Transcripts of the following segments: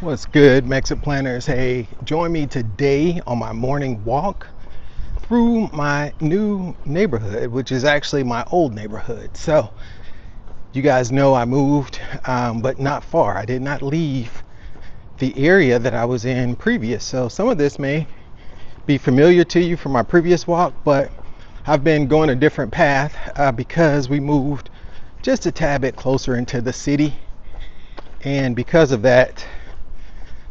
What's good, Mexit Planners? Hey, join me today on my morning walk through my new neighborhood, which is actually my old neighborhood. So, you guys know I moved, but not far. I did not leave the area that I was in previous. So, some of this may be familiar to you from my previous walk, but I've been going a different path because we moved just a tad bit closer into the city. And because of that,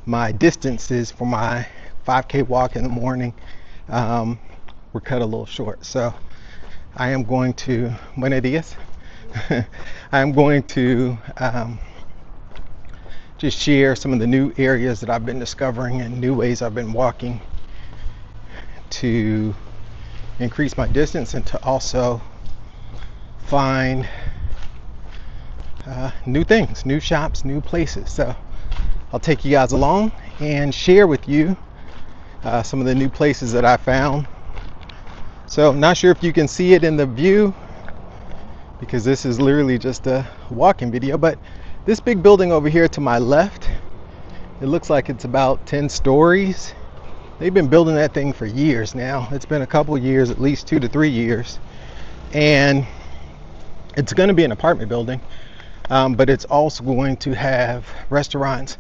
my distances for my 5K walk in the morning were cut a little short. So I am going to, buenos dias. I am going to just share some of the new areas that I've been discovering and new ways I've been walking to increase my distance and to also find new things, new shops, new places. So I'll take you guys along and share with you some of the new places that I found. So not sure if you can see it in the view because this is literally just a walking video, but this big building over here to my left, it looks like it's about 10 stories. They've been building that thing for years now. It's been a couple years, at least 2 to 3 years. And it's going to be an apartment building, but it's also going to have restaurants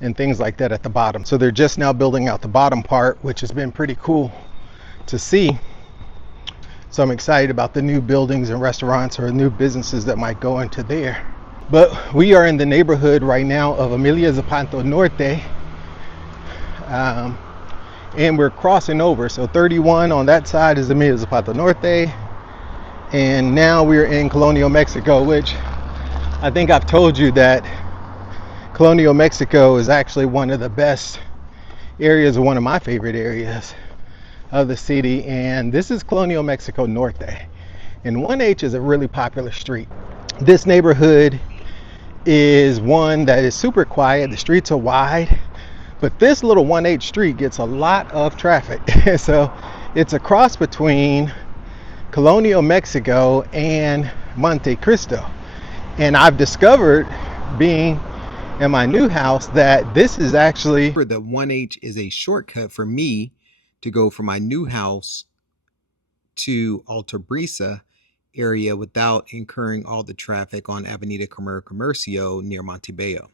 and things like that at the bottom. So they're just now building out the bottom part, which has been pretty cool to see. So I'm excited about the new buildings and restaurants or new businesses that might go into there. But we are in the neighborhood right now of Emilia Zapata Norte, and we're crossing over. So 31 on that side is Emilia Zapata Norte, and now we're in Colonial Mexico, which I think I've told you that Colonial Mexico is actually one of the best areas, or one of my favorite areas of the city. And this is Colonial Mexico Norte, and 1H is a really popular street. This neighborhood is one that is super quiet. The streets are wide, but this little 1H street gets a lot of traffic. So it's a cross between Colonial Mexico and Monte Cristo. And I've discovered, being in my new house, that this is actually the 1H is a shortcut for me to go from my new house to Altabrisa area without incurring all the traffic on Avenida Comercio near Montebello.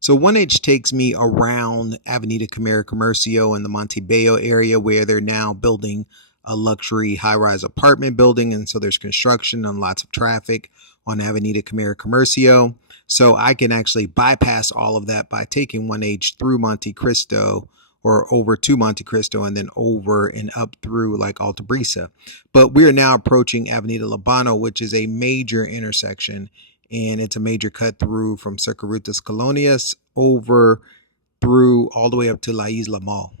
So 1H takes me around Avenida Comercio in the Montebello area, where they're now building a luxury high-rise apartment building, and so there's construction and lots of traffic on Avenida Comercio. So I can actually bypass all of that by taking 1H through Monte Cristo, or over to Monte Cristo, and then over and up through like Altabrisa. But we are now approaching Avenida Libano, which is a major intersection, and it's a major cut through from Circuitos Colonias over through all the way up to La Isla Mall.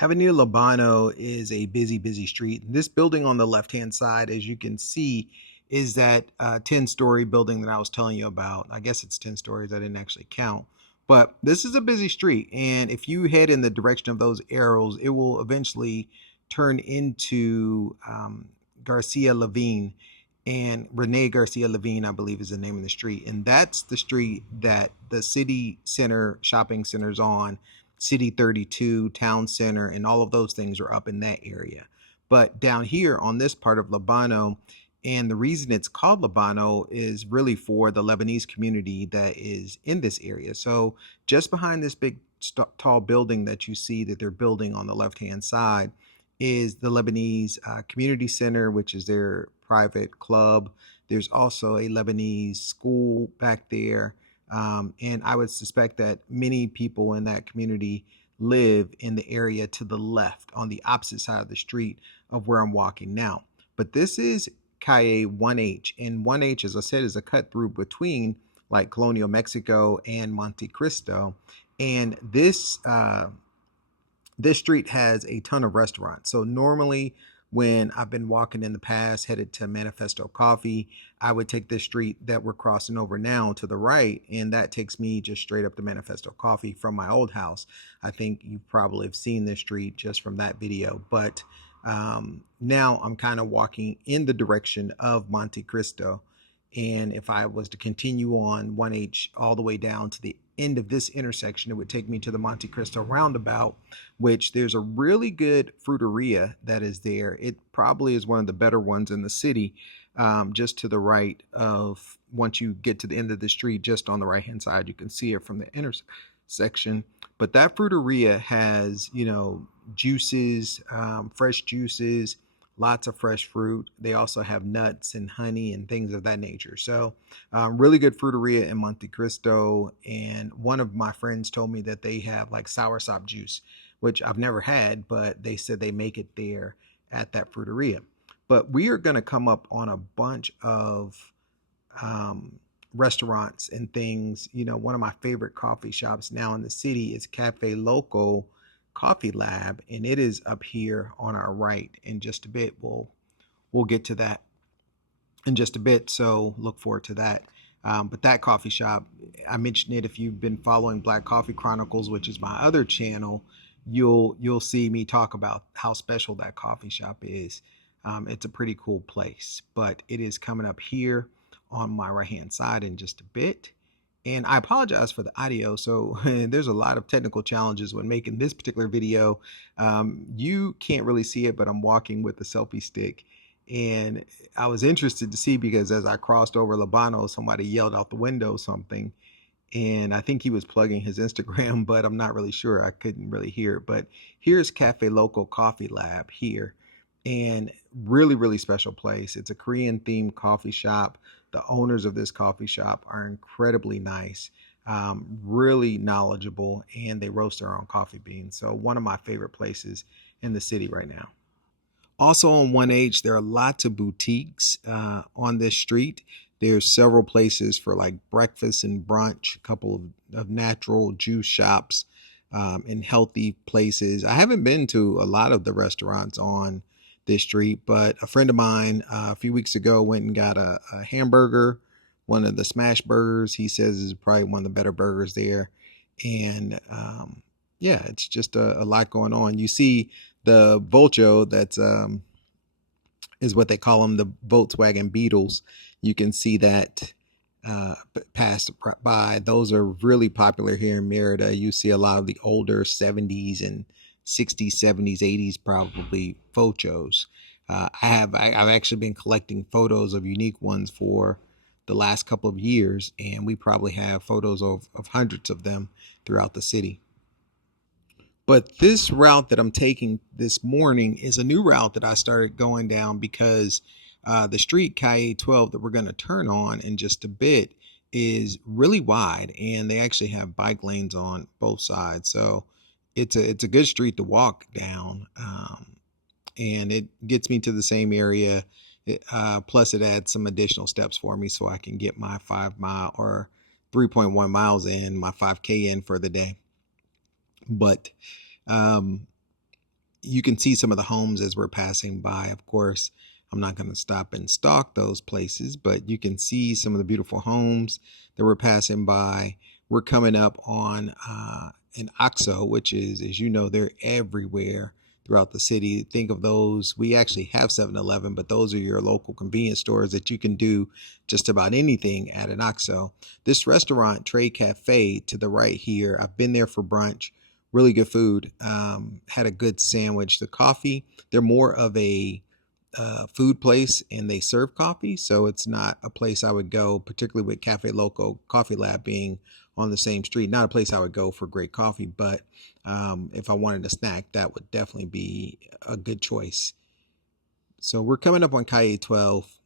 Avenida Libano is a busy street. This building on the left-hand side, as you can see, is that 10-story building that I was telling you about. I guess it's 10 stories. I didn't actually count. But this is a busy street, and if you head in the direction of those arrows, it will eventually turn into Garcia Levine, and Rene Garcia Levine, I believe, is the name of the street. And that's the street that the city center shopping center's on. City 32, Town Center, and all of those things are up in that area. But down here on this part of Libano, and the reason it's called Libano is really for the Lebanese community that is in this area. So just behind this big tall building that you see that they're building on the left-hand side is the Lebanese Community Center, which is their private club. There's also a Lebanese school back there. And I would suspect that many people in that community live in the area to the left, on the opposite side of the street of where I'm walking now. But this is Calle 1H, and 1H, as I said, is a cut through between like Colonial Mexico and Monte Cristo. And this street has a ton of restaurants. So normally when I've been walking in the past, headed to Manifesto Coffee, I would take this street that we're crossing over now to the right, and that takes me just straight up to Manifesto Coffee from my old house. I think you probably have seen this street just from that video, but now I'm kind of walking in the direction of Monte Cristo, And if I was to continue on 1H all the way down to the end of this intersection, it would take me to the Monte Cristo roundabout, which there's a really good fruiteria that is there. It probably is one of the better ones in the city, just to the right of, once you get to the end of the street, just on the right hand side, you can see it from the intersection. But that fruiteria has, juices, fresh juices, lots of fresh fruit. They also have nuts and honey and things of that nature. So really good fruiteria in Monte Cristo. And one of my friends told me that they have like soursop juice, which I've never had, but they said they make it there at that fruiteria. But we are going to come up on a bunch of restaurants and things. One of my favorite coffee shops now in the city is Cafe Loco Coffee Lab, and it is up here on our right. In just a bit, we'll get to that in just a bit, so look forward to that. But that coffee shop, I mentioned it. If you've been following Black Coffee Chronicles, which is my other channel, you'll see me talk about how special that coffee shop is. It's a pretty cool place, but it is coming up here on my right hand side in just a bit. And I apologize for the audio. So there's a lot of technical challenges when making this particular video. You can't really see it, but I'm walking with a selfie stick. And I was interested to see, because as I crossed over Labano, somebody yelled out the window something. And I think he was plugging his Instagram, but I'm not really sure. I couldn't really hear it. But here's Cafe Loco Coffee Lab here. And really, really special place. It's a Korean themed coffee shop. The owners of this coffee shop are incredibly nice, really knowledgeable, and they roast their own coffee beans. So one of my favorite places in the city right now. Also on 1H, there are lots of boutiques on this street. There's several places for like breakfast and brunch, a couple of natural juice shops, and healthy places. I haven't been to a lot of the restaurants on this street, but a friend of mine a few weeks ago went and got a hamburger, one of the smash burgers. He says is probably one of the better burgers there. And yeah, it's just a lot going on. You see the Volcho, that's is what they call them, the Volkswagen Beetles. You can see that passed by. Those are really popular here in Merida. You see a lot of the older 70s and 60s, 70s, 80s, probably Volchos. I've actually been collecting photos of unique ones for the last couple of years, and we probably have photos of hundreds of them throughout the city. But this route that I'm taking this morning is a new route that I started going down, because the street Calle 12 that we're going to turn on in just a bit is really wide, and they actually have bike lanes on both sides. So it's a good street to walk down, and it gets me to the same area. Plus it adds some additional steps for me, so I can get my 5 mile or 3.1 miles in, my 5K in for the day. But you can see some of the homes as we're passing by. Of course, I'm not going to stop and stalk those places, but you can see some of the beautiful homes that we're passing by. We're coming up on an OXXO, which is, as you know, they're everywhere throughout the city. Think of those. We actually have 7-Eleven, but those are your local convenience stores that you can do just about anything at an OXXO. This restaurant, Trade Cafe, to the right here, I've been there for brunch. Really good food. Had a good sandwich. The coffee, they're more of a food place, and they serve coffee, so it's not a place I would go, particularly with Cafe Loco Coffee Lab being on the same street. Not a place I would go for great coffee, but if I wanted a snack, that would definitely be a good choice. So we're coming up on Calle 12,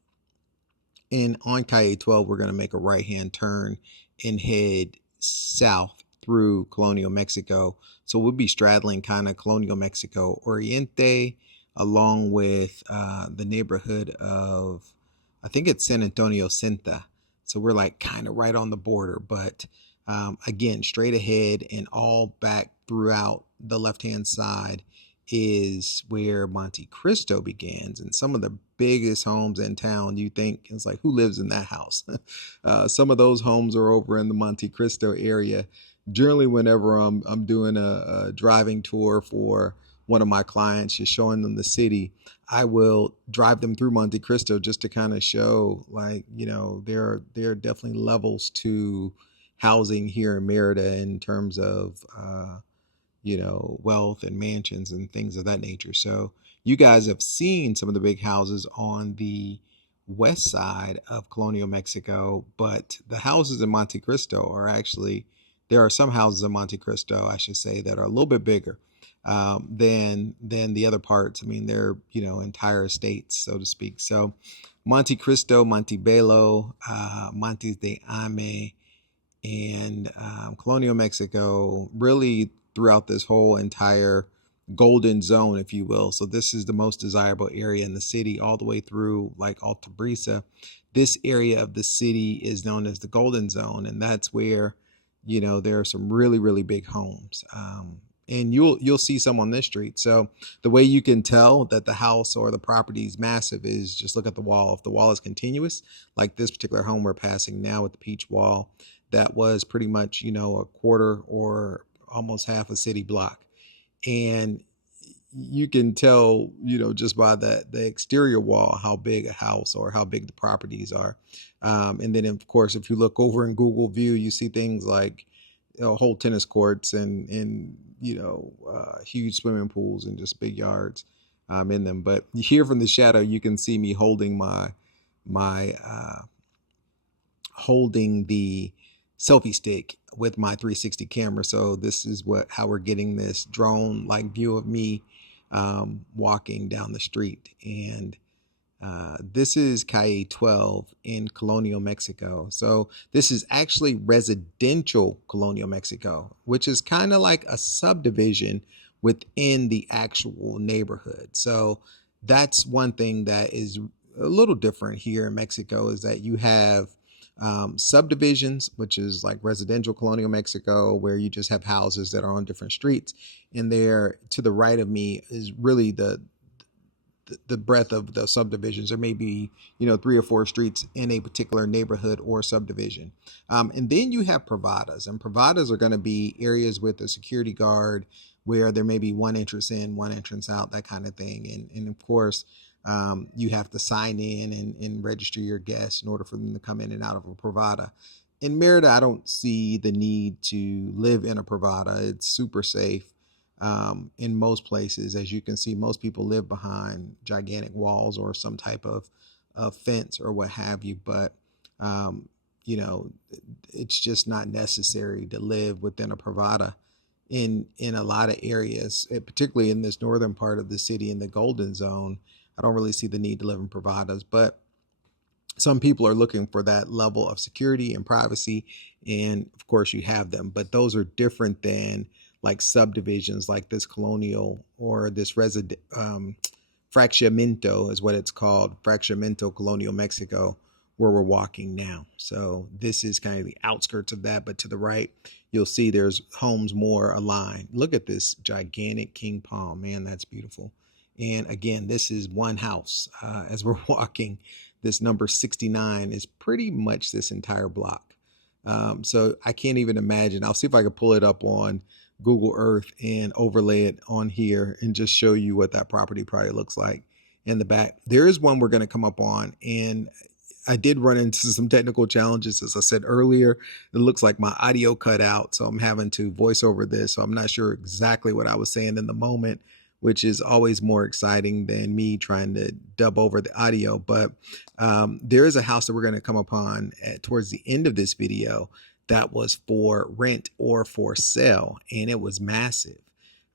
and on Calle 12 we're going to make a right hand turn and head south through Colonial Mexico. So we'll be straddling kind of Colonial Mexico Oriente, along with the neighborhood of, I think it's San Antonio Cinta. So we're like kind of right on the border, but again, straight ahead and all back throughout the left-hand side is where Monte Cristo begins. And some of the biggest homes in town, you think, it's like, who lives in that house? Some of those homes are over in the Monte Cristo area. Generally, whenever I'm doing a driving tour for one of my clients, just showing them the city, I will drive them through Monte Cristo just to kind of show, like, there are definitely levels to housing here in Merida in terms of wealth and mansions and things of that nature. So you guys have seen some of the big houses on the west side of Colonial Mexico, but the houses in Monte Cristo are actually, there are some houses in Monte Cristo, I should say, that are a little bit bigger than the other parts. I mean, they're, entire estates, so to speak. So Monte Cristo, Montebello, Montes de Ame, and Colonial Mexico, really throughout this whole entire golden zone, if you will. So this is the most desirable area in the city, all the way through like Altabrisa. This area of the city is known as the golden zone, and that's where, there are some really, really big homes. And you'll see some on this street. So the way you can tell that the house or the property is massive is just look at the wall. If the wall is continuous, like this particular home we're passing now with the peach wall, that was pretty much, a quarter or almost half a city block. And you can tell, just by the exterior wall, how big a house or how big the properties are. And then, of course, if you look over in Google View, you see things like whole tennis courts and huge swimming pools and just big yards in them. But here from the shadow, you can see me holding holding the selfie stick with my 360 camera. So this is how we're getting this drone like view of me walking down the street. And this is Calle 12 in Colonial Mexico. So this is actually residential Colonial Mexico, which is kind of like a subdivision within the actual neighborhood. So that's one thing that is a little different here in Mexico, is that you have subdivisions, which is like residential Colonial Mexico, where you just have houses that are on different streets. And there to the right of me is really the breadth of the subdivisions. There may be, 3 or 4 streets in a particular neighborhood or subdivision. And then you have privadas, and privadas are going to be areas with a security guard where there may be one entrance in, one entrance out, that kind of thing. And of course, you have to sign in and register your guests in order for them to come in and out of a privada. In Merida, I don't see the need to live in a privada. It's super safe. In most places, as you can see, most people live behind gigantic walls or some type of fence or what have you. But, it's just not necessary to live within a privada in a lot of areas, particularly in this northern part of the city in the Golden Zone. I don't really see the need to live in privadas, but some people are looking for that level of security and privacy. And of course you have them, but those are different than like subdivisions like this colonial or this fraccionamiento is what it's called, fraccionamiento Colonial Mexico, where we're walking now. So this is kind of the outskirts of that, but to the right, you'll see there's homes more aligned. Look at this gigantic king palm, man, that's beautiful. And again, this is one house. As we're walking, this number 69 is pretty much this entire block. So I can't even imagine. I'll see if I can pull it up on Google Earth and overlay it on here and just show you what that property probably looks like in the back. There is one we're going to come up on, and I did run into some technical challenges. As I said earlier, it looks like my audio cut out, so I'm having to voice over this. So I'm not sure exactly what I was saying in the moment, which is always more exciting than me trying to dub over the audio. But there is a house that we're going to come upon towards the end of this video that was for rent or for sale, and it was massive.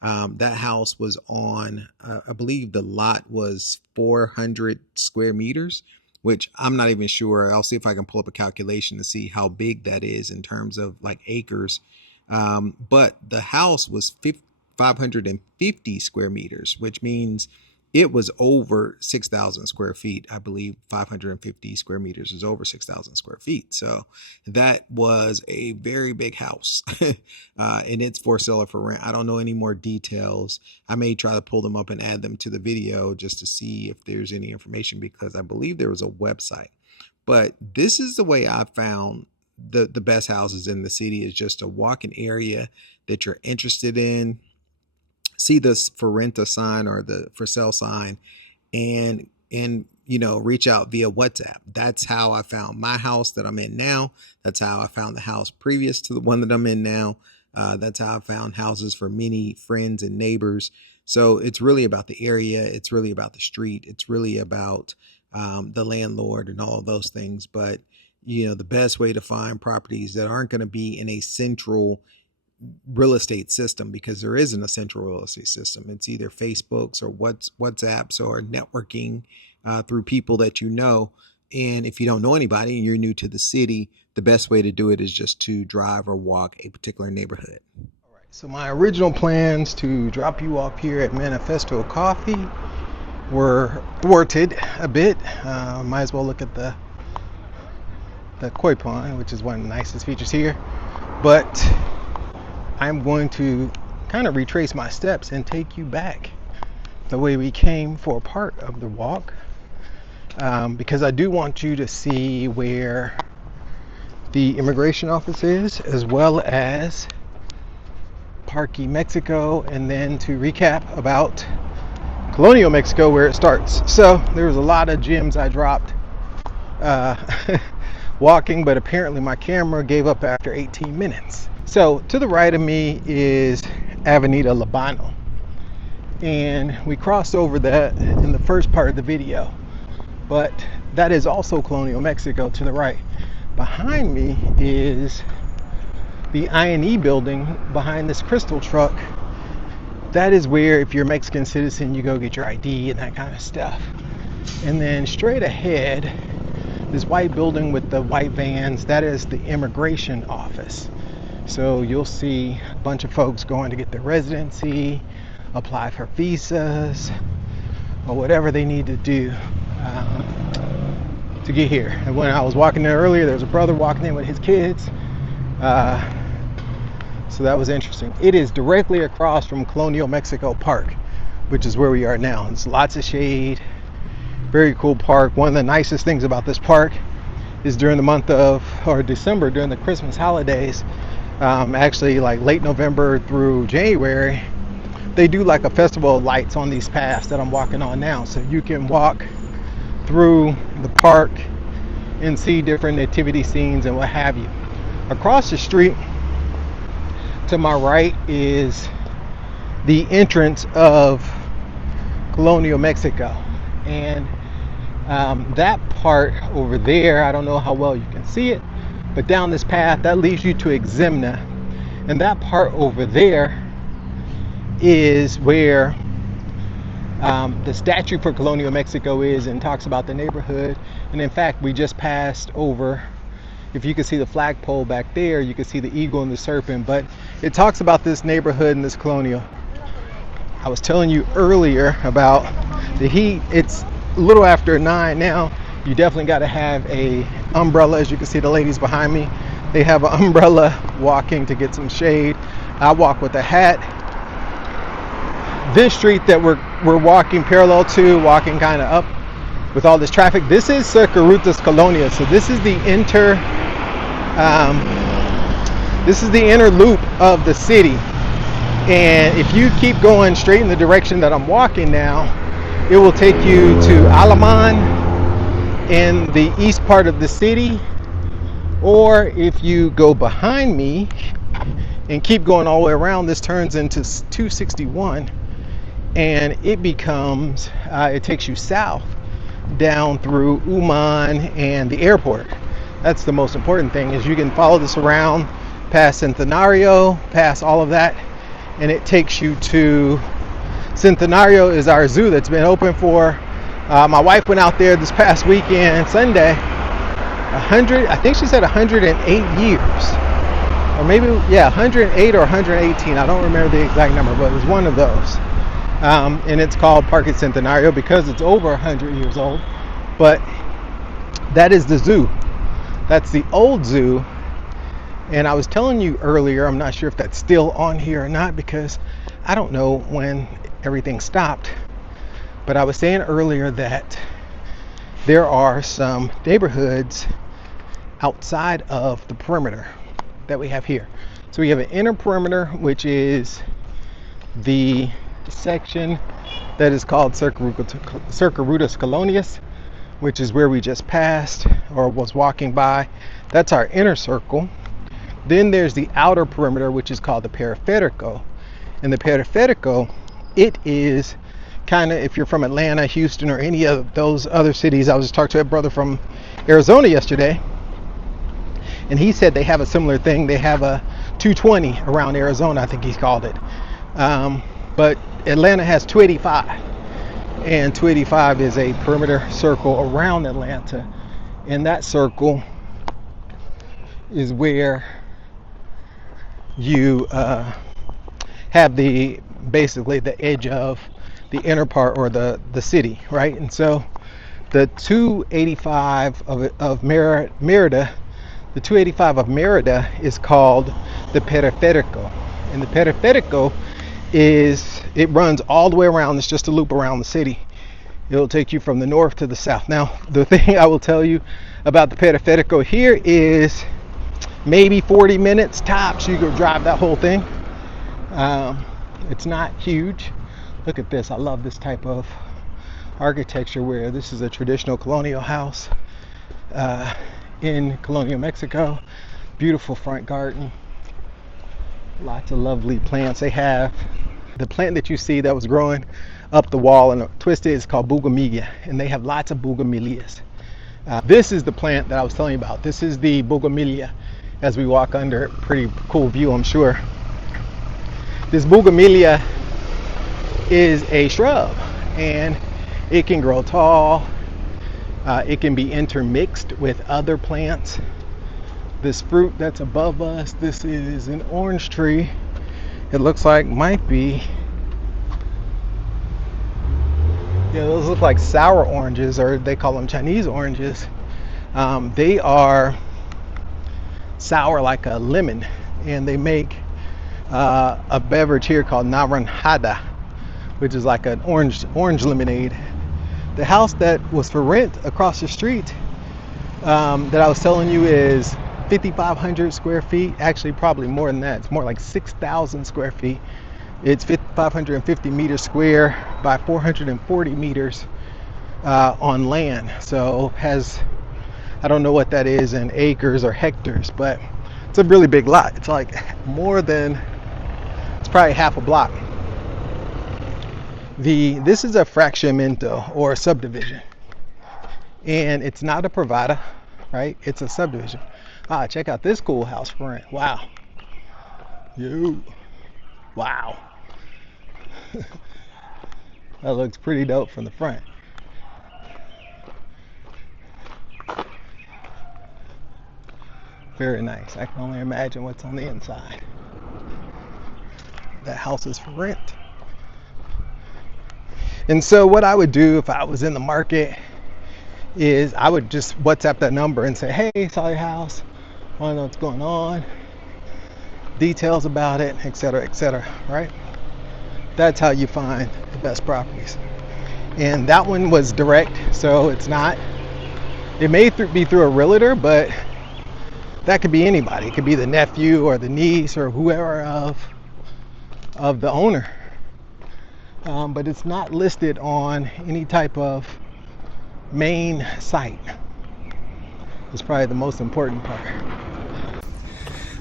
That house was on, I believe the lot was 400 square meters, which I'm not even sure. I'll see if I can pull up a calculation to see how big that is in terms of like acres. But the house was 550 square meters, which means it was over 6,000 square feet. I believe 550 square meters is over 6,000 square feet. So that was a very big house and it's for sale or for rent. I don't know any more details. I may try to pull them up and add them to the video just to see if there's any information, because I believe there was a website. But this is the way I found the best houses in the city, is just a walk-in area that you're interested in. see this for rent a sign or the for sale sign, and reach out via WhatsApp. That's how I found my house that I'm in now. That's how I found the house previous to the one that I'm in now. That's how I found houses for many friends and neighbors. So it's really about the area. It's really about the street. It's really about the landlord and all of those things. But the best way to find properties that aren't going to be in a central real estate system, because there isn't a central real estate system. It's either Facebooks or WhatsApps or networking through people that you know. And if you don't know anybody and you're new to the city, the best way to do it is just to drive or walk a particular neighborhood. All right, so my original plans to drop you off here at Manifesto Coffee were thwarted a bit. Might as well look at the koi pond, which is one of the nicest features here. But I'm going to kind of retrace my steps and take you back the way we came for a part of the walk, because I do want you to see where the immigration office is, as well as Parque Mexico, and then to recap about Colonial Mexico, where it starts. So there was a lot of gems I dropped walking, but apparently my camera gave up after 18 minutes. So to the right of me is Avenida Libano, and we crossed over that in the first part of the video, but that is also Colonial Mexico to the right. Behind me is the I&E building behind this crystal truck. That is where, if you're a Mexican citizen, you go get your ID and that kind of stuff. And then straight ahead, this white building with the white vans, that is the immigration office. So you'll see a bunch of folks going to get their residency, apply for visas, or whatever they need to do to get here. And when I was walking there earlier, there was a brother walking in with his kids. So that was interesting. It is directly across from Colonial Mexico Park, which is where we are now. There's lots of shade, very cool park. One of the nicest things about this park is during the month of, or December, during the Christmas holidays, actually like late November through January, they do like a festival of lights on these paths that I'm walking on now. So you can walk through the park and see different nativity scenes and what have you. Across the street to my right is the entrance of Colonial Mexico, and that part over there, I don't know how well you can see it, but down this path that leads you to Eximna, and that part over there is where the statue for Colonial Mexico is, and talks about the neighborhood. And in fact, we just passed over, if you can see the flagpole back there, you can see the eagle and the serpent, but it talks about this neighborhood and this colonial. I was telling you earlier about the heat. It's a little after 9 now. You definitely got to have a umbrella. As you can see, the ladies behind me, they have an umbrella walking to get some shade. I walk with a hat. This street that we're walking parallel to, walking kind of up with all this traffic, this is Rutas Colonia. So this is the inner loop of the city. And if you keep going straight in the direction that I'm walking now, it will take you to Alaman in the east part of the city. Or if you go behind me and keep going all the way around, this turns into 261, and it becomes, it takes you south down through Uman and the airport. That's the most important thing, is you can follow this around past Centenario, past all of that, and it takes you to Centenario is our zoo that's been open for, my wife went out there this past weekend, Sunday, 108 years. Or maybe, 108 or 118. I don't remember the exact number, but it was one of those. And it's called Parque Centenario because it's over 100 years old. But that is the zoo. That's the old zoo. And I was telling you earlier, I'm not sure if that's still on here or not, because I don't know when everything stopped. But I was saying earlier that there are some neighborhoods outside of the perimeter that we have here. So we have an inner perimeter, which is the section that is called Circuitus Colonius, which is where we just passed or was walking by. That's our inner circle. Then there's the outer perimeter, which is called the Periférico. And the Periférico, it is kind of, if you're from Atlanta, Houston, or any of those other cities. I was just talking to a brother from Arizona yesterday, and he said they have a similar thing. They have a 220 around Arizona, I think he's called it. But Atlanta has 285, and 285 is a perimeter circle around Atlanta. And that circle is where you have basically the edge of the inner part, or the city, right? And so the 285 of Merida, the 285 of Merida is called the Periférico. And the Periférico it runs all the way around. It's just a loop around the city. It'll take you from the north to the south. Now, the thing I will tell you about the Periférico here is maybe 40 minutes tops. You go drive that whole thing. It's not huge. Look at this. I love this type of architecture, where this is a traditional colonial house in Colonial Mexico. Beautiful front garden. Lots of lovely plants. They have the plant that you see that was growing up the wall and twisted is called bougainvillea, and they have lots of bougainvilleas. This is the plant that I was telling you about. This is the bougainvillea. As we walk under, pretty cool view, I'm sure. This bougainvillea is a shrub, and it can grow tall. It can be intermixed with other plants. This fruit that's above us, this is an orange tree. It looks like might be, those look like sour oranges, or they call them Chinese oranges. They are sour like a lemon, and they make a beverage here called naranjada, which is like an orange lemonade. The house that was for rent across the street that I was telling you is 5,500 square feet. Actually, probably more than that. It's more like 6,000 square feet. It's 550 meters square by 440 meters on land. So has, I don't know what that is in acres or hectares, but it's a really big lot. It's like it's probably half a block. This is a fraccionamiento, or a subdivision, and it's not a privada, right? It's a subdivision. Check out this cool house for rent. Wow. Wow. That looks pretty dope from the front. Very nice. I can only imagine what's on the inside. That house is for rent. And so what I would do if I was in the market is I would just WhatsApp that number and say, hey, saw your house, want to know what's going on, details about it, etc., right? That's how you find the best properties. And that one was direct, so it may be through a realtor, but that could be anybody. It could be the nephew or the niece or whoever of the owner. But it's not listed on any type of main site. It's probably the most important part.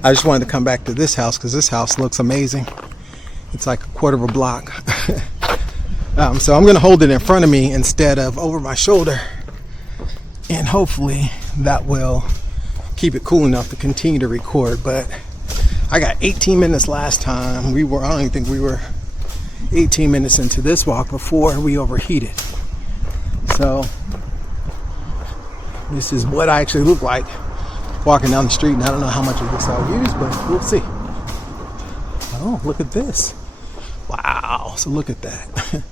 I just wanted to come back to this house because this house looks amazing. It's like a quarter of a block. So I'm going to hold it in front of me instead of over my shoulder, and hopefully that will keep it cool enough to continue to record. But I got 18 minutes last time. I don't even think we were 18 minutes into this walk before we overheated. So this is what I actually look like walking down the street, and I don't know how much of this I'll use, but we'll see. Oh, look at this. Wow. So look at that.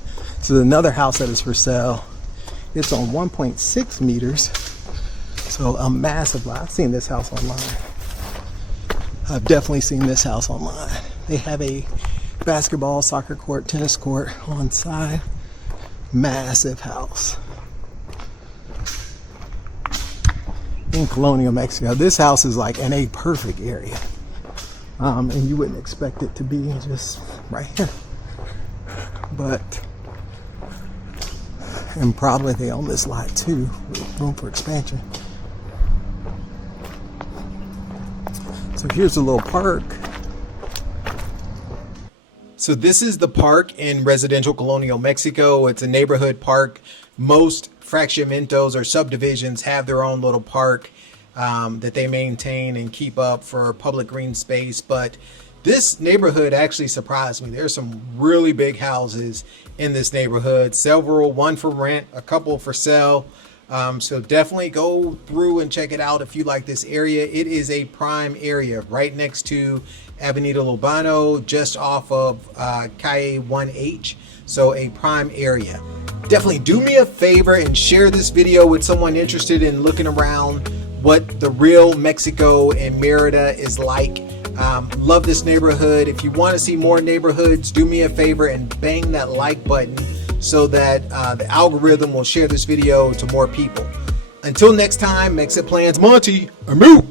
So another house that is for sale. It's on 1.6 meters. So a massive lot. I've seen this house online. I've definitely seen this house online. They have a basketball, soccer court, tennis court on side. Massive house in Colonial Mexico. This house is like in a perfect area, and you wouldn't expect it to be just right here. but and probably they own this lot too, with room for expansion. So here's a little park. So this is the park in residential Colonial Mexico. It's a neighborhood park. Most fraccionamientos or subdivisions have their own little park that they maintain and keep up for public green space. But this neighborhood actually surprised me. There's some really big houses in this neighborhood, several, one for rent, a couple for sale. So definitely go through and check it out if you like this area. It is a prime area right next to Avenida Lubano, just off of Calle 1H. So a prime area. Definitely do me a favor and share this video with someone interested in looking around what the real Mexico and Merida is like. Love this neighborhood. If you want to see more neighborhoods, do me a favor and bang that like button so that the algorithm will share this video to more people. Until next time, MexitPlans Monty, I'm out.